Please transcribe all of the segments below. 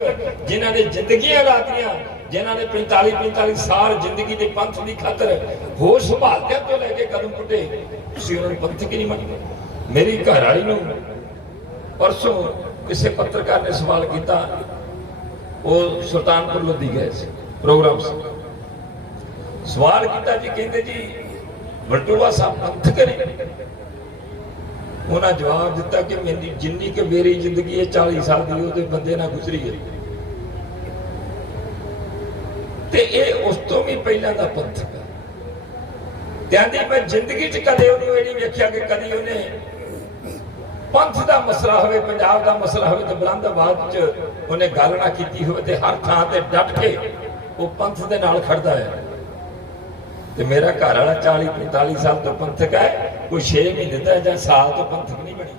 ਜਿਨ੍ਹਾਂ ਨੇ ਜ਼ਿੰਦਗੀਆਂ ਲਾਤੀਆਂ ਜਿਨ੍ਹਾਂ ਨੇ 45 45 ਸਾਲ ਜ਼ਿੰਦਗੀ ਦੇ ਪੰਥ ਦੀ ਖਾਤਰ ਹੋਸ਼ ਸੰਭਾਲਦਿਆਂ ਤੋਂ ਲੈ ਕੇ ਕਦਮ ਪੁੱਟੇ, ਤੁਸੀਂ ਉਹਨਾਂ ਨੂੰ ਪੰਥਕ ਹੀ ਨਹੀਂ ਮੰਨਦੇ। ਮੇਰੀ ਘਰ ਵਾਲੀ ਨੂੰ ਪਰਸੋਂ ਕਿਸੇ ਪੱਤਰਕਾਰ ਨੇ ਸਵਾਲ ਕੀਤਾ, ਉਹ ਸੁਲਤਾਨਪੁਰ ਲੋਧੀ ਗਏ ਸੀ, ਪ੍ਰੋਗਰਾਮ ਸੀ। ਸਵਾਲ ਕੀਤਾ ਜੀ, ਕਹਿੰਦੇ ਜੀ ਵਲਟੋਆ ਸਾਹਿਬ ਪੰਥਕ ਨੇ। ਉਹਨਾਂ ਜਵਾਬ ਦਿੱਤਾ ਕਿ ਮੇਰੀ ਜਿੰਨੀ ਕਿ ਮੇਰੀ ਜ਼ਿੰਦਗੀ ਹੈ 40 ਸਾਲ ਦੀ, ਉਹਦੇ ਬੰਦੇ ਨਾਲ ਗੁਜ਼ਰੀ ਹੈ। ਤੇ ਇਹ ਉਸ ਤੋਂ ਵੀ ਪਹਿਲਾਂ ਦਾ ਪੰਥਕ ਹੈ। ਕਹਿੰਦੀ ਮੈਂ ਜ਼ਿੰਦਗੀ 'ਚ ਕਦੇ ਉਹਨੂੰ ਇਹ ਨਹੀਂ ਵੇਖਿਆ ਕਿ ਕਦੀ ਉਹਨੇ ਪੰਥ ਦਾ ਮਸਲਾ ਹੋਵੇ, ਪੰਜਾਬ ਦਾ ਮਸਲਾ ਹੋਵੇ, ਤੇ ਬੁਲੰਦਾਬਾਦ 'ਚ ਉਹਨੇ ਗੱਲ ਨਾ ਕੀਤੀ ਹੋਵੇ ਤੇ ਹਰ ਥਾਂ ਤੇ ਡਟ ਕੇ ਉਹ ਪੰਥ ਦੇ ਨਾਲ ਖੜਦਾ ਹੈ। ਤੇ ਮੇਰਾ ਘਰ ਵਾਲਾ 40 45 ਸਾਲ ਤੋਂ ਪੰਥਕ ਹੈ ਕੋਈ 6 ਮਹੀਨੇ ਦਾ ਜਾਂ ਸਾਲ ਤੋਂ ਪੰਥਕ ਨਹੀਂ ਬਣੀ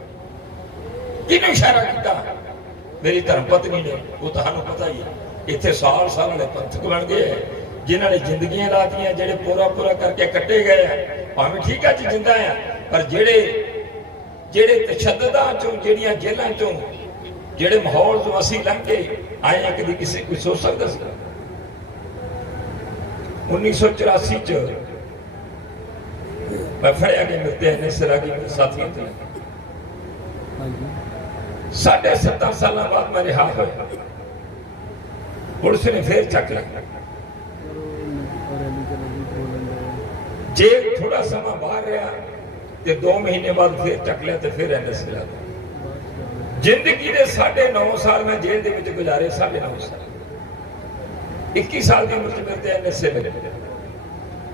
ਕਿਹਨੂੰ ਇਸ਼ਾਰਾ ਕੀਤਾ? ਮੇਰੀ ਧਰਮ ਪਤਨੀ ਨੇ ਉਹ ਤੁਹਾਨੂੰ ਪਤਾ ਹੀ ਹੈ ਇੱਥੇ ਸਾਲ ਸਾਲ ਵਾਲੇ ਪੰਥਕ ਬਣ ਗਏ ਹੈ, ਜਿਨ੍ਹਾਂ ਨੇ ਜ਼ਿੰਦਗੀਆਂ ਲਾਤੀਆਂ ਜਿਹੜੇ ਪੂਰਾ ਪੂਰਾ ਕਰਕੇ ਕੱਟੇ ਗਏ ਆ ਭਾਵੇਂ ਠੀਕ ਹੈ ਜੀ ਜਿੰਦਾ ਆ ਪਰ ਜਿਹੜੇ ਜਿਹੜੇ ਤਸ਼ੱਦਦਾਂ ਚੋਂ ਜਿਹੜੀਆਂ ਜੇਲ੍ਹਾਂ ਚੋਂ ਜਿਹੜੇ ਮਾਹੌਲ ਤੋਂ ਅਸੀਂ ਲੰਘ ਕੇ ਆਏ ਆ ਕਦੀ ਕਿਸੇ ਕੋਈ ਸੋਚ ਸਕਦਾ ਸੀ? 1984 ਚ ਮੈਂ ਫੜਿਆ ਗਿਆ ਮੇਰੇ ਤੇ ਸਰਾਗੀ ਸਾਥੀਆਂ ਤੇ। ਸਾਢੇ ਸੱਤਾਂ ਸਾਲਾਂ ਬਾਅਦ ਮੈਂ ਰਿਹਾ ਹੋਇਆ। ਪੁਲਿਸ ਨੇ ਫੇਰ ਚੱਕ ਲਿਆ। ਜੇ ਥੋੜਾ ਸਮਾਂ ਬਾਹਰ ਰਿਹਾ ਤੇ 2 ਮਹੀਨੇ ਬਾਅਦ ਫੇਰ ਚੱਕ ਲਿਆ ਤੇ ਫੇਰ ਐਨਐਸ ਲਾ ਜ਼ਿੰਦਗੀ ਦੇ 9.5 ਸਾਲ ਮੈਂ ਜੇਲ੍ਹ ਦੇ ਵਿੱਚ ਗੁਜ਼ਾਰੇ 9.5 ਸਾਲ। 21 ਸਾਲ ਦੀ ਉਮਰ 'ਚ ਮੇਰੇ ਤੇ ਐਨਐਸਏ ਲੱਗੇ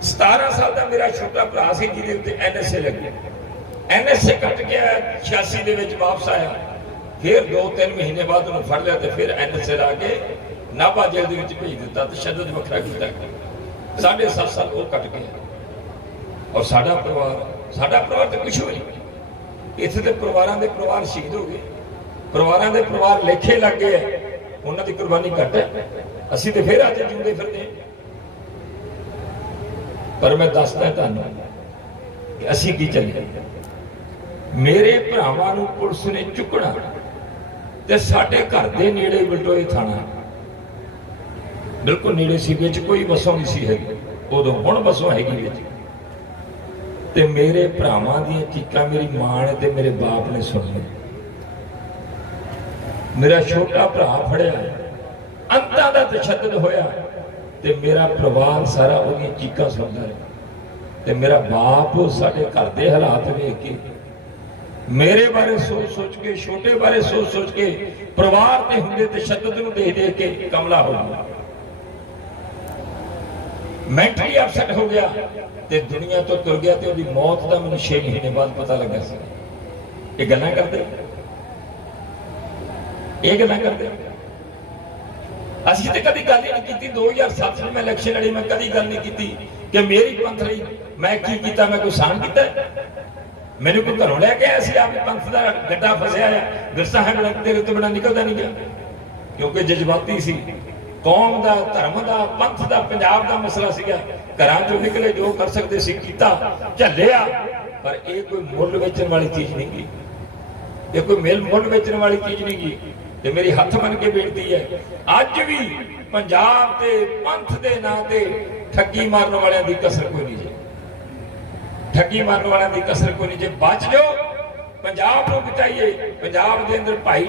17 ਸਾਲ ਦਾ ਮੇਰਾ ਛੋਟਾ ਭਰਾ ਸੀ, ਜਿਹਦੇ ਉੱਤੇ ਐਨਐਸਏ ਲੱਗੀ ਐਨਐਸਏ ਕੱਟ ਗਿਆ 86 ਦੇ ਵਿੱਚ ਵਾਪਸ ਆਇਆ। ਫਿਰ 2-3 ਮਹੀਨੇ ਬਾਅਦ ਉਹਨੂੰ ਫੜ ਲਿਆ ਤੇ ਫਿਰ ਐਨਐਸਏ ਲਾ ਕੇ ਨਾਭਾ ਜੇਲ੍ਹ ਦੇ ਵਿੱਚ ਭੇਜ ਦਿੱਤਾ ਤੇ ਸ਼ਦਦ ਵੱਖਰਾ ਕੀਤਾ। ਸਾਢੇ ਸੱਤ ਸਾਲ ਉਹ ਕੱਟ ਗਿਆ ਔਰ ਸਾਡਾ ਪਰਿਵਾਰ ਸਾਡਾ ਪਰਿਵਾਰ ਤਾਂ ਕੁਝ ਵੀ ਨਹੀਂ। ਇੱਥੇ ਤੇ ਪਰਿਵਾਰਾਂ ਦੇ ਪਰਿਵਾਰ ਸ਼ਹੀਦ ਹੋ ਗਏ। ਪਰਿਵਾਰਾਂ ਦੇ ਪਰਿਵਾਰ ਲੇਖੇ ਲੱਗ ਗਏ ਉਹਨਾਂ ਦੀ ਕੁਰਬਾਨੀ ਘੱਟ ਹੈ। ਅਸੀਂ ਤੇ ਫਿਰ ਅੱਜ ਜਿਉਂਦੇ ਫਿਰਦੇ ਪਰ ਮੈਂ ਦੱਸਦਾ ਤੁਹਾਨੂੰ ਕਿ ਅਸੀਂ ਕੀ ਚੱਲੇ। ਮੇਰੇ ਭਰਾਵਾਂ ਨੂੰ ਪੁਲਿਸ ਨੇ ਚੁੱਕਣਾ ਤੇ ਸਾਡੇ ਘਰ ਦੇ ਨੇੜੇ ਬਲਟੋਏ ਥਾਣਾ। ਬਿਲਕੁਲ ਨੇੜੇ ਸੀ ਵਿੱਚ ਕੋਈ ਵਸੋਂ ਨਹੀਂ ਸੀ ਹੈਗੀ। ਉਦੋਂ ਹੁਣ ਵਸੋਂ ਹੈਗੀ ਵਿੱਚ ਤੇ ਮੇਰੇ ਭਰਾਵਾਂ ਦੀਆਂ ਚੀਕਾਂ ਮੇਰੀ ਮਾਂ ਨੇ ਤੇ ਮੇਰੇ ਬਾਪ ਨੇ ਸੁਣ ਸੁਣੀਆਂ ਮੇਰਾ ਛੋਟਾ ਭਰਾ ਫੜਿਆ ਅੰਤਾਂ ਦਾ ਤਸ਼ੱਦਦ ਹੋਇਆ ਤੇ ਮੇਰਾ ਪਰਿਵਾਰ ਸਾਰਾ ਉਹਦੀਆਂ ਚੀਕਾਂ ਸੁਣਦਾ ਰਿਹਾ। ਤੇ ਮੇਰਾ ਬਾਪ ਸਾਡੇ ਘਰ ਦੇ ਹਾਲਾਤ ਵੇਖ ਕੇ, ਮੇਰੇ ਬਾਰੇ ਸੋਚ ਸੋਚ ਕੇ, ਛੋਟੇ ਬਾਰੇ ਸੋਚ ਸੋਚ ਕੇ, ਪਰਿਵਾਰ ਤੇ ਹੁੰਦੇ ਤਸ਼ੱਦਦ ਨੂੰ ਦੇਖ ਦੇਖ ਕੇ ਕਮਲਾ ਹੋ ਗਿਆ। ਮੈਂਟਲੀ ਅਪਸੈਟ ਹੋ ਗਿਆ ਤੇ ਦੁਨੀਆ ਤੋਂ ਤੁਰ ਗਿਆ ਤੇ ਉਹਦੀ ਮੌਤ ਦਾ ਮੈਨੂੰ 6 ਮਹੀਨੇ ਬਾਅਦ ਪਤਾ ਲੱਗਾ ਸੀ। ਇਹ ਗੱਲਾਂ ਕਰਦੇ ਇਹ ਗੱਲਾਂ ਕਰਦੇ ਅਸੀਂ ਤੇ ਕਦੀ ਗੱਲ ਹੀ ਨਹੀਂ ਕੀਤੀ। 2007 ਚ ਮੈਂ ਇਲੈਕਸ਼ਨ ਲੜੀ ਮੈਂ ਕਦੀ ਗੱਲ ਨਹੀਂ ਕੀਤੀ ਕਿ ਮੇਰੀ ਪੰਥ ਲਈ ਮੈਂ ਕੀ ਕੀਤਾ, ਮੈਂ ਕੋਈ ਸਾਨ ਕੀਤਾ? ਮੈਨੂੰ ਕੋਈ ਘਰੋਂ ਲੈ ਕੇ ਆਇਆ ਸੀ? ਆਪੇ ਪੰਥ ਦਾ ਗੱਡਾ ਫਸਿਆ ਆ। ਵਿਰਸਾ ਹੈ ਤੇਰੇ ਤੋਂ ਬਿਨਾ ਨਿਕਲਦਾ ਨਹੀਂ ਗਿਆ। ਕਿਉਂਕਿ ਜਜ਼ਬਾਤੀ ਸੀ। ਕੌਮ ਦਾ, ਧਰਮ ਦਾ, ਪੰਥ ਦਾ, ਪੰਜਾਬ ਦਾ ਮਸਲਾ ਸੀਗਾ। ਘਰਾਂ ਚੋਂ ਨਿਕਲੇ, ਜੋ ਕਰ ਸਕਦੇ ਸੀ ਕੀਤਾ, ਝੱਲਿਆ। ਪਰ ਇਹ ਕੋਈ ਮੁੱਲ ਵੇਚਣ ਵਾਲੀ ਚੀਜ਼ ਨਹੀਂ ਗੀ। ਇਹ ਕੋਈ ਮੇਲ ਮੁੱਲ ਵੇਚਣ ਵਾਲੀ ਚੀਜ਼ ਨਹੀਂ ਗੀ। ਤੇ ਮੇਰੀ ਹੱਥ ਮੰਨ ਕੇ ਬੇਨਤੀ ਹੈ, ਅੱਜ ਵੀ ਪੰਜਾਬ ਤੇ ਪੰਥ ਦੇ ਨਾਂ ਤੇ ਠੱਗੀ ਮਾਰਨ ਵਾਲਿਆਂ ਦੀ ਕਸਰ ਕੋਈ ਨਹੀਂ ਜੀ। ਠੱਗੀ ਮਾਰਨ ਵਾਲਿਆਂ ਦੀ ਕਸਰ ਕੋਈ ਨਹੀਂ ਜੇ। ਬਚ ਜਾਓ, ਪੰਜਾਬ ਨੂੰ ਬਚਾਈਏ, ਪੰਜਾਬ ਦੇ ਅੰਦਰ ਭਾਈ